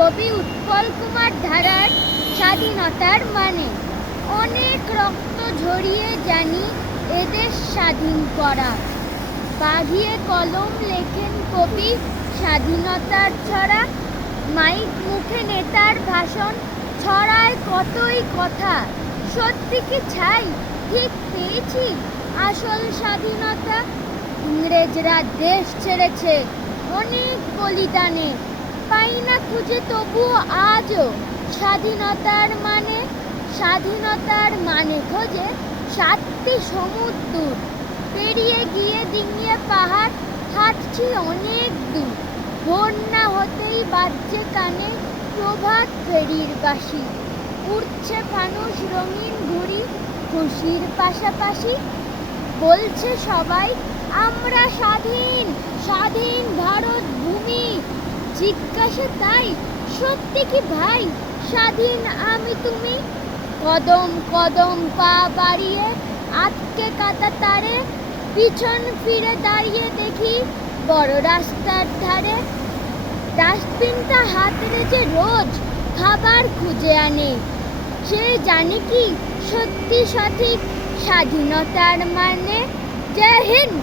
কবি উৎপল কুমার ধারার স্বাধীনতার মানে। অনেক রক্ত ঝরিয়ে জানি এদেশ স্বাধীন করা। বাঘিয়ে কলম লেখেন কবি স্বাধীনতার ছড়া। মাইক মুখে নেতার ভাষণ ছড়ায় কতই কথা। সত্যি কি ছাই ঠিক পেয়েছি আসল স্বাধীনতা? ইংরেজরা দেশ ছেড়েছে অনেক বলিদানে, পাই না খুঁজে তবুও আজও স্বাধীনতার মানে। স্বাধীনতার মানে খোঁজে 7টি সমুদ্র পেরিয়ে গিয়ে ডিঙিয়ে পাহাড়, হাঁটছি অনেক দূর। ভোর না হতেই বাজছে কানে প্রভাত ফেরির বাঁশি। উড়ছে ফানুস রঙিন ঘুড়ি, খুশির পাশাপাশি বলছে সবাই আমরা স্বাধীন, স্বাধীন ভারত ভূমি। জিজ্ঞাসা তাই সত্যি কি ভাই স্বাধীন আমি তুমি? কদম কদম পা বাড়িয়ে আটকে কাটা তারে, পিছন ফিরে দাঁড়িয়ে দেখি বড় রাস্তার ধারে ডাস্টবিনটা হাত রেখে রোজ খাবার খুঁজে আনে। সে জানে কি সত্যি সঠিক স্বাধীনতার মানে? জয় হিন্দ।